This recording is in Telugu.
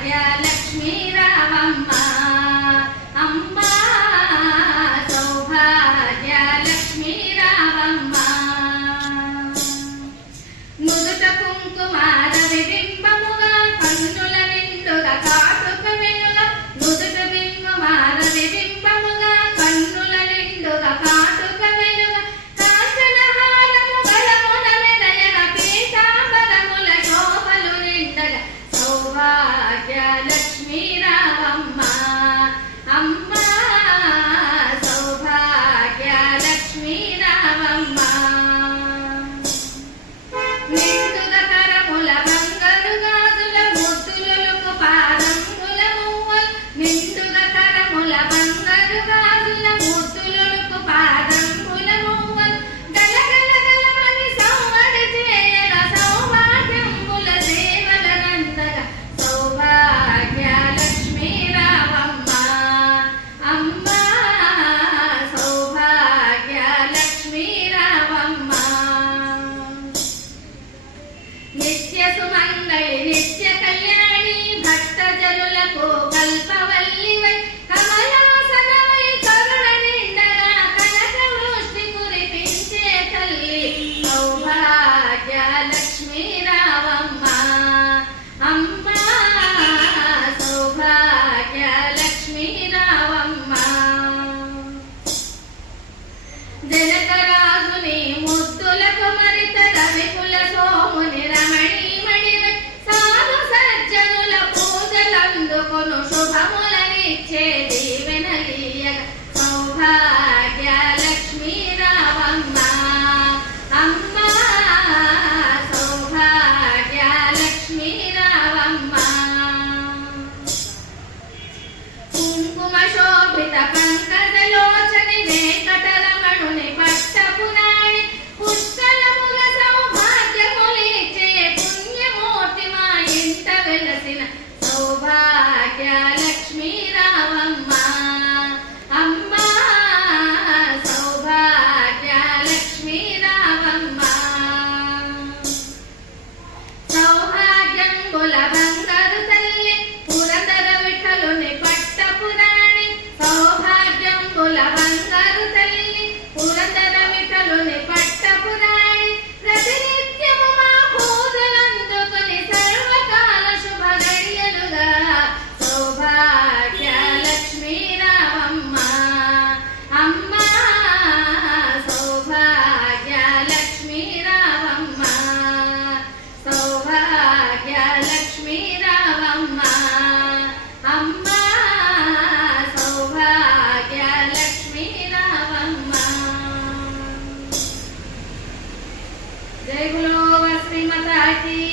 సౌభాగ్య లక్ష్మీ రావమ్మ అమ్మ సౌభాగ్య లక్ష్మీ రావమ్మ నుదుట కుంకుమార విబింబముగా కన్నుల నిండుగా కాటుక వెలుగ నుదుట బింబమార విబింబముగా కన్నుల నిండుగా కాటుక వెలుగ కాంచన హారము గళమున మెదయగ పీతాంబరముల శోభలు నిండగా సౌభాగ్య లక్ష్మీ రావమ్మ అమ్మ సౌభాగ్య లక్ష్మీ రావమ్మ నిండుగా కరముల బంగారు గాజుల ముద్దులకు పాదంబుల మువ్వలు నిండుగా కరముల బంగారు గాజుల ముద్దులకు పాదంబుల మువ్వలు గలగల గలమని సౌవడి చేయగ సౌభాగ్యంబుల సేవల నందగ సౌభాగ్య లక్ష్మీ రావమ్మ అమ్మ సౌభాగ్య లక్ష్మీ రావమ్మ నిత్య సుమంగళి నిత్య కళ్యాణి భక్త జనులకు కల్పవల్లివై కమలాసనమై కరుణ నిండగా కనక వృష్టి కురిపించే తల్లి సౌభాగ్య లక్ష్మీ రావమ్మ అమ్మ సౌభాగ్య లక్ష్మీ రావమ్మ జనకరాజుని ముద్దులకు మరిత రవికుల సోముని రమణీమణివై సాధు సజ్జనుల పూజలందుకొను శుభములనిచ్చే దీవెనలీయగ సౌభాగ్య లక్ష్మీ రావమ్మ అమ్మ సౌభాగ్య లక్ష్మీ రావమ్మ కుంకుమ శోభిత పంకజలోచని వెంకటరమణుని పట్టపురాణి పుష్కలముగ సౌభాగ్యములిచ్చే పుణ్యమూర్తి మా ఇంట వెలసిన సౌభాగ్య లక్ష్మీ రావమ్మ అమ్మ సౌభాగ్య లక్ష్మీ రావమ్మ సౌభాగ్యంబుల బంగారు తల్లి పురందర విఠలుని పట్టపురాణి సౌభాగ్యంబుల బంగారు తల్లి పురందర విఠలుని పట్టపురాణి ప్రతినిత్యము మా పూజలందుకుని సర్వకాల శుభ గడియలుగా సౌభాగ్య లక్ష్మీ రావమ్మ అమ్మ సౌభాగ్య లక్ష్మీ రావమ్మ సౌభాగ్య లక్ష్మీ రావమ్మ అమ్మ సౌభాగ్య లక్ష్మీ రావమ్మ జై గులో శ్రీమతాకి